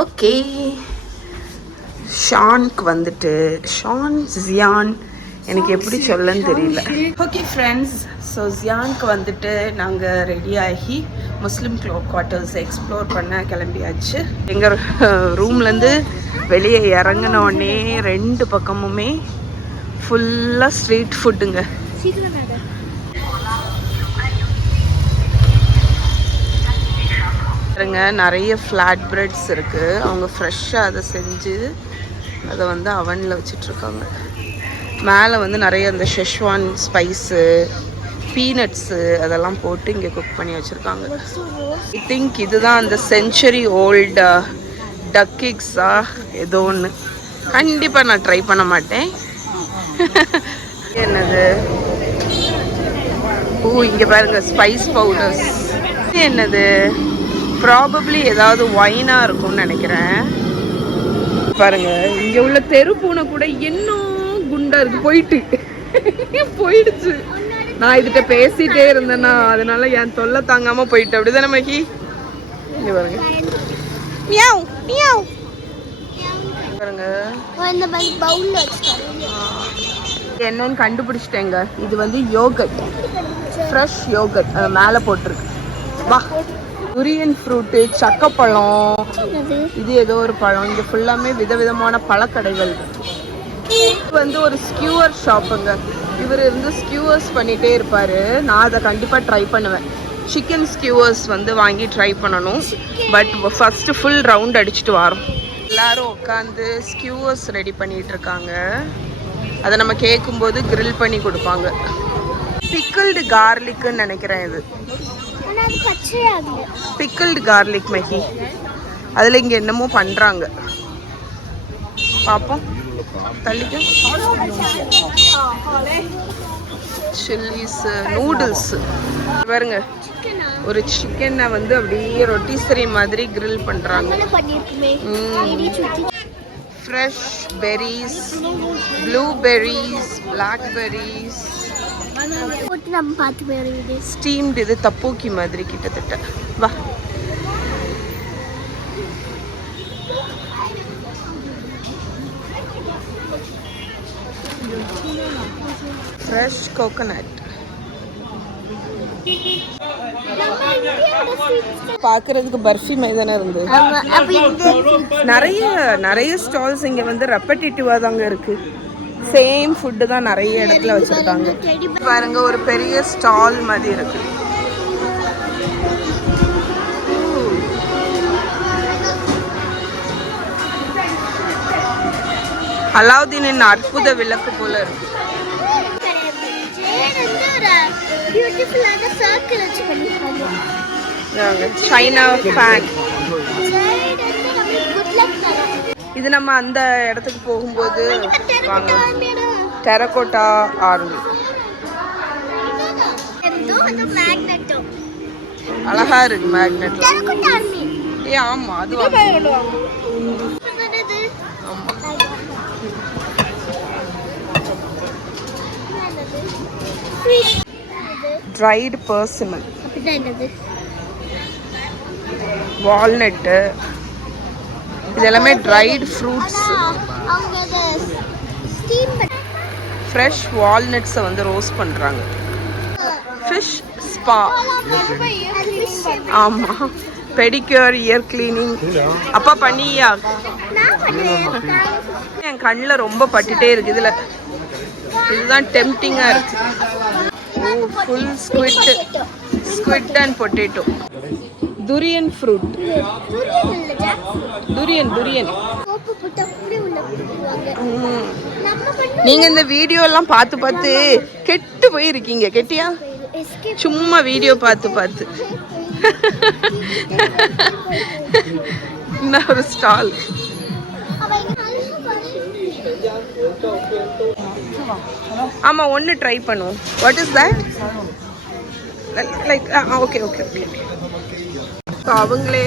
Okay, ஷானுக்கு வந்துட்டு Shawn Ziyan எனக்கு எப்படி சொல்லன்னு தெரியல. ஓகே ஃப்ரெண்ட்ஸ், ஸோ ஜியானுக்கு வந்துட்டு நாங்கள் ரெடி ஆகி முஸ்லீம் குவார்ட்டர்ஸ் எக்ஸ்ப்ளோர் பண்ண கிளம்பியாச்சு. எங்கள் ரூம்லேருந்து வெளியே இறங்கினோடனே 2 பக்கமுமே ஃபுல்லாக ஸ்ட்ரீட் ஃபுட்டுங்க. நிறைய ஃப்ளாட் பிரெட்ஸ் இருக்குது. அவங்க ஃப்ரெஷ்ஷாக அதை செஞ்சு அதை வந்து அவனில் வச்சிட்ருக்காங்க. மேலே வந்து நிறைய அந்த ஷெஷ்வான் ஸ்பைஸு, பீனட்ஸு அதெல்லாம் போட்டு இங்கே குக் பண்ணி வச்சுருக்காங்க. ஐ திங்க் இதுதான் அந்த செஞ்சுரி ஓல்டு டக் எக்ஸா ஏதோ ஒன்று. கண்டிப்பாக நான் ட்ரை பண்ண மாட்டேன். என்னது? இங்கே பாருங்க, ஸ்பைஸ் பவுடர்ஸ். என்னது? ப்ராபப்ளி ஏதாவது ஒயினாக இருக்கும்னு நினைக்கிறேன். பாருங்க, இங்கே உள்ள தெரு பூனை கூட இன்னும் குண்டா இருக்கு. போயிடுச்சு. நான் இதுகிட்ட பேசிட்டே இருந்தேன்னா அதனால என் தொல்லை தாங்காம போயிட்டு. அப்படிதானே மகி? இங்க பாருங்க, மியாவ் மியாவ் பாருங்க. என்னன்னு கண்டுபிடிச்சிட்டேங்க. இது வந்து யோகட், ஃப்ரெஷ் யோகட். அது மேலே போட்டிருக்கு. வா, துரியன் ஃப்ரூட்டு, சக்கப்பழம், இது ஏதோ ஒரு பழம். இங்கே ஃபுல்லாமே விதவிதமான பழக்கடைகள் இருக்கு. இது வந்து ஒரு ஸ்கியூவர் ஷாப்புங்க. இவர் இருந்து ஸ்கியூவர்ஸ் பண்ணிகிட்டே இருப்பார். நான் அதை கண்டிப்பாக ட்ரை பண்ணுவேன். சிக்கன் ஸ்கியூவர்ஸ் வந்து வாங்கி ட்ரை பண்ணணும். பட் ஃபஸ்ட்டு ஃபுல் ரவுண்ட் அடிச்சுட்டு வரோம். எல்லோரும் உட்காந்து ஸ்கியூவர்ஸ் ரெடி பண்ணிகிட்டு இருக்காங்க. அதை நம்ம கேட்கும்போது கிரில் பண்ணி கொடுப்பாங்க. பிக்கிள்டு கார்லிக்குன்னு நினைக்கிறேன். இது பிக்கிள்டு கார்லிக் மகி. அதில் இங்கே என்னமோ பண்ணுறாங்க, பார்ப்போம். தள்ளிக்க. சில்லிஸு, நூடுல்ஸு பாருங்க. ஒரு சிக்கனை வந்து அப்படியே ரொட்டிசரி மாதிரி கிரில் பண்ணுறாங்க. Fresh berries, blueberries, blackberries, steamed. இது தப்பூக்கி மாதிரி கிட்டத்தட்ட. வா, ஃப்ரெஷ் கோகோனட். பார்க்கறதுக்கு பர்ஃபி மாதிரி தானே இருந்து. நிறைய ஸ்டால்ஸ் இங்கே வந்து ரெப்படிட்டிவாக தாங்க இருக்கு. சேம் ஃபுட்டு தான் நிறைய இடத்துல வச்சுருக்காங்க. பாருங்க, ஒரு பெரிய ஸ்டால் மாதிரி இருக்கு. அலாவுதீனின் அற்புத விளக்கு போல இருக்கு. China fan. இது நம்ம அந்த இடத்துக்கு போகும்போது வாங்க. Terracotta army. அழகா இருக்கு மேக்னெட். ஏ ஆமா, அது ட்ரைடு பர்சிமன், வால்நட்டு, இதெல்லாமே ட்ரைடு ஃப்ரூட்ஸ். ஃப்ரெஷ் வால்நட்ஸை வந்து ரோஸ்ட் பண்ணுறாங்க. Fish spa. ஆமாம், பெடிக்யூர், இயர் கிளீனிங். அப்பா பண்ணியா? என் கண்ணில் ரொம்ப பட்டுட்டே இருக்கு. இதில் இதுதான் டெம்ப்டிங்காக இருக்கு. ஓ, full squid and potato. Durian fruit. Durian. நீங்க இந்த வீடியோ எல்லாம் பார்த்து கெட்டு போயிருக்கீங்க. கெட்டியா? சும்மா வீடியோ பார்த்து. இன்னொரு ஸ்டால். ஆமா, ஒன்று ட்ரை பண்ணுவோம். What is that? Like okay. So அவங்களே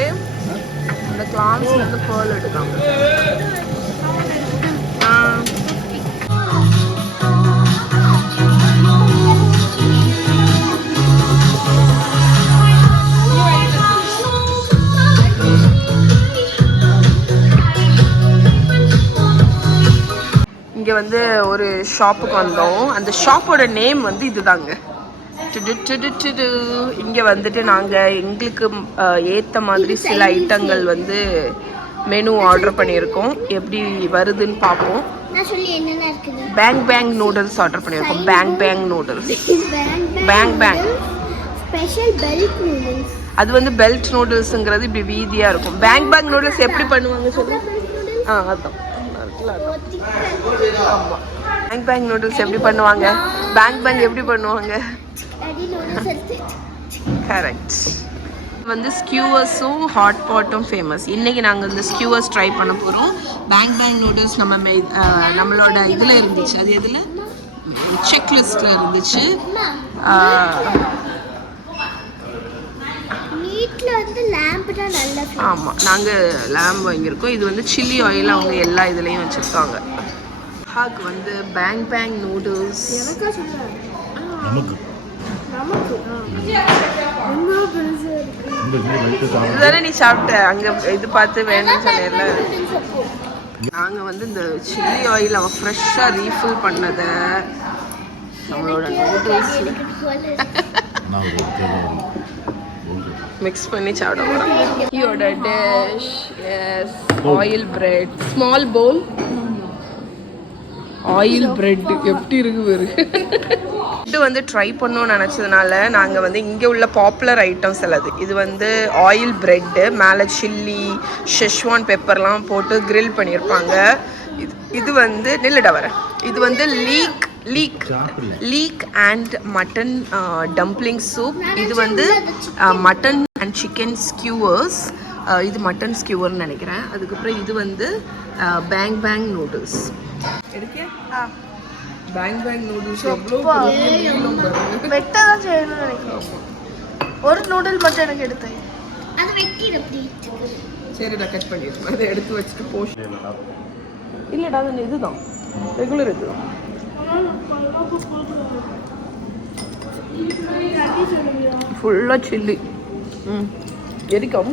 அந்த கிளாம்ஸ்லேருந்து பேர்ல் எடுக்காங்க. வந்து ஒரு ஷாப்புக்கு வந்தோம். அந்த ஷாப்போட நேம் வந்து இதுதாங்க. இங்கே வந்துட்டு நாங்கள் எங்களுக்கு ஏற்ற மாதிரி சில ஐட்டங்கள் வந்து மெனு ஆர்டர் பண்ணியிருக்கோம். எப்படி வருதுன்னு பார்ப்போம். பேங் பேங் நூடுல்ஸ் ஆர்டர் பண்ணியிருக்கோம். Bang bang noodles. Bang bang special belt noodles. அது வந்து பெல்ட் நூடுல்ஸுங்கிறது இப்படி வீதியாக இருக்கும். பேங் பேங் நூடுல்ஸ் எப்படி பண்ணுவாங்க சொல்லு. அதான் ஆமாம். பேங் பேங் நூடுல்ஸ் எப்படி பண்ணுவாங்க? பேங் பேங் எப்படி பண்ணுவாங்க? கரெக்ட். வந்து ஸ்கியூவர்ஸும் ஹாட் பாட்டும் ஃபேமஸ். இன்றைக்கி நாங்கள் இந்த ஸ்கியூவர்ஸ் ட்ரை பண்ண போகிறோம். பேங் பேங் நூடுல்ஸ் நம்மளோட இதில் இருந்துச்சு. அது எதில்? செக்லிஸ்ட்டில் இருந்துச்சு. ஆமாம், நாங்கள் லேம்ப் வாங்கியிருக்கோம். இது வந்து சில்லி ஆயில் அவங்க எல்லா இதுலேயும் வச்சுருக்காங்க. ஹாக் வந்து பேங் பேங் நூடுல்ஸ். இதுதானே நீ சாப்பிட்ட? அங்கே இது பார்த்து வேணும்னு சொன்னேன்ல. நாங்கள் வந்து இந்த சில்லி ஆயில் அவன் ஃப்ரெஷ்ஷாக ரீஃபில் பண்ணதை நம்மளோட நூடுல்ஸ் மிக்ஸ் பண்ணி சாப்பிட போகிறோம். இதோட dish is oil bread. Small bowl oil bread எப்படி இருக்கு பாரு. இது வந்து ட்ரை பண்ணணும்னு நினச்சதுனால நாங்கள் வந்து இங்கே உள்ள பாப்புலர் ஐட்டம்ஸ் எல்லாது. இது வந்து ஆயில் பிரெட்டு, மேலே சில்லி ஷெஷ்வான் பெப்பர்லாம் போட்டு கிரில் பண்ணியிருப்பாங்க. இது வந்து நில்லுட வர. இது வந்து leek and mutton dumpling soup. இது வந்து மட்டன் அண்ட் சிக்கன் ஸ்கியூவர்ஸ். இது மட்டன் ஸ்கியூவர்னு நினைக்கிறேன். அதுக்கப்புறம் இது வந்து bang bang noodles. Bang bang noodles வெட்டதான் செய்யணும்னு நினைக்கிறேன். ஒரு நூடுல் மட்டும் எனக்கு எடுத்தேன். அது வெட்டிடு ப்ளீஸ். சரிடா, கட் பண்ணிடுறேன். அதை எடுத்து வச்சுட்டு போஷ். இல்லடா, அது இதுதான் ரெகுலர். இதுதான் ஃபுல்லாக சில்லி. எரிக்கும்.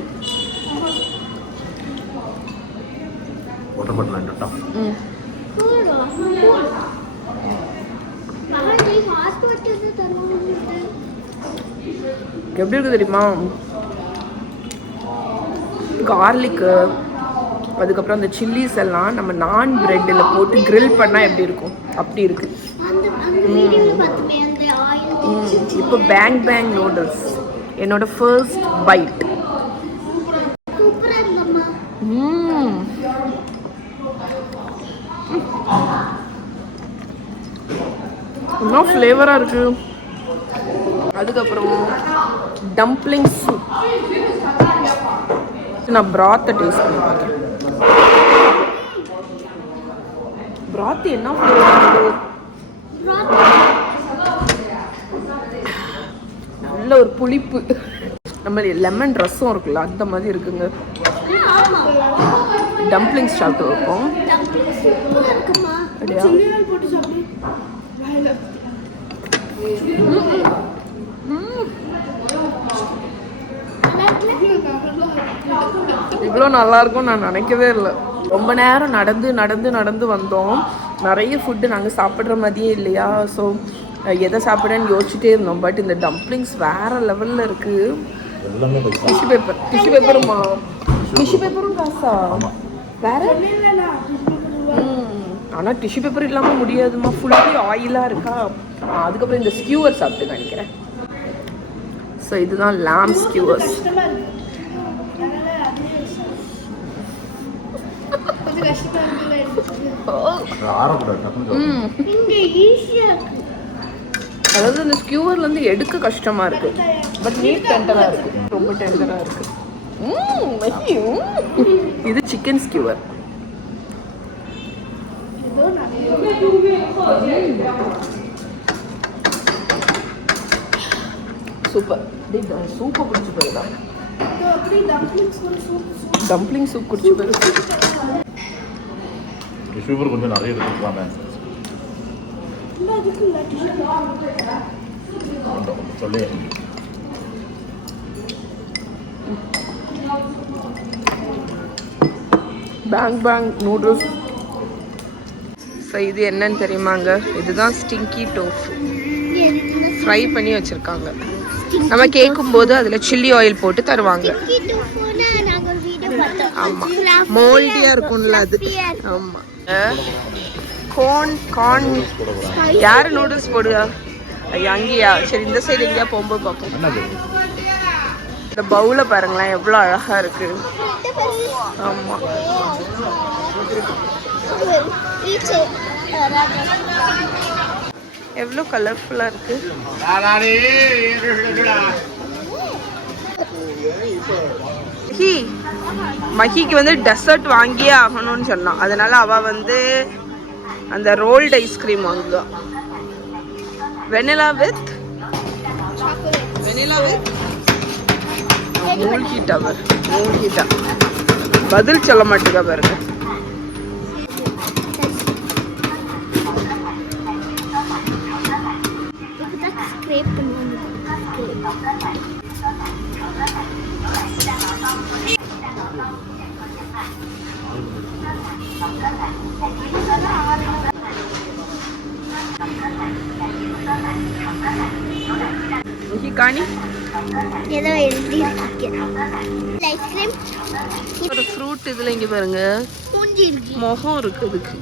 எப்படி இருக்கு தெரியுமா? கார்லிக்கு, அதுக்கப்புறம் அந்த சில்லிஸ் எல்லாம் நம்ம நான் பிரெட்டில் போட்டு கிரில் பண்ணால் எப்படி இருக்கும் அப்படி இருக்கு. இப்போ பேங் பேங் நூடுல்ஸ் என்னோட ஃபர்ஸ்ட் பைட். இன்னும் ஃப்ளேவராக இருக்கு. அதுக்கப்புறம் டம்ப்ளிங் சூப். நான் பிராத்தை டேஸ்ட் பண்ணி பார்க்குறேன். பிராத் என்ன ஃப்ளேவர்? நல்ல ஒரு புளிப்பு. நம்ம லெமன் ரசம் இருக்குல்ல அந்த மாதிரி இருக்குங்க. டம்ப்ளிங்ஸ் சாப்பிட்டு வைப்போம். இவ்வளோ நல்லா இருக்கும் நான் நினைக்கவே இல்லை. ரொம்ப நேரம் நடந்து வந்தோம். நிறைய ஃபுட்டு நாங்கள் சாப்பிட்ற மாதிரியே இல்லையா. ஸோ எதை சாப்பிட்றேன்னு யோசிச்சுட்டே இருந்தோம். பட் இந்த டம்ப்ளிங்ஸ் வேறு லெவலில் இருக்குது. டிஷ்யூ பேப்பரும் காசா வேற. ஆனால் டிஷ்யூ பேப்பர் இல்லாமல் முடியாதுமா. ஃபுல்லி ஆயிலாக இருக்கா. அதுக்கப்புறம் இந்த ஸ்கியூவர் சாப்பிட்டு நினைக்கிறேன். ஸோ இதுதான் லாம் ஸ்கியூவர்ஸ். அதாவது இந்த ஸ்கியூவர்லேருந்து எடுக்க கஷ்டமாக இருக்கு. பட் நீட் டெண்டராக இருக்கு. ரொம்ப டெண்டராக இருக்கு. இது சிக்கன் ஸ்கியூவர். சூப்பர். சூப்பை குடிச்சு போயிருந்தா. டம்ப்ளிங் சூப் குடிச்சு போயிருந்தா. சுகர் கொஞ்சம் நிறைய எடுத்துக்கலாமே. சொல்லி பேங் பேங் நூடுல்ஸ் ஸோ இது என்னன்னு தெரியுமாங்க? இதுதான் ஸ்டிங்கி டோஃபு. ஃப்ரை பண்ணி வச்சுருக்காங்க. நம்ம கேட்கும்போது அதில் சில்லி ஆயில் போட்டு தருவாங்க. ஆமாம், மோல்டியாக இருக்கும்ல அது. ஆமாம். கார்ன் யார் நூடுல்ஸ் போடுவா? ஐயா அங்கேயா? சரி, இந்த சைடு எங்கேயா போகும்போது பார்ப்போம். இந்த பவுலை பாருங்களேன், எவ்வளோ அழகாக இருக்கு. ஆமாம், எவ்வளோ கலர்ஃபுல்லாக இருக்கு. மஹிக்கு வந்து டெசர்ட் வாங்கியே ஆகணும்னு சொன்னான். அதனால அவள் வந்து அந்த ரோல்டு ஐஸ்கிரீம் வாங்குவா. வெனிலா வித் மூழ்கிட்டா பதில் சொல்ல மாட்டேங்க பாருங்க. காணி ஏதோ எழுதி ஐஸ்கிரீம் ஒரு ஃப்ரூட். இதுல இங்க பாருங்க, முகம் இருக்கு அதுக்கு.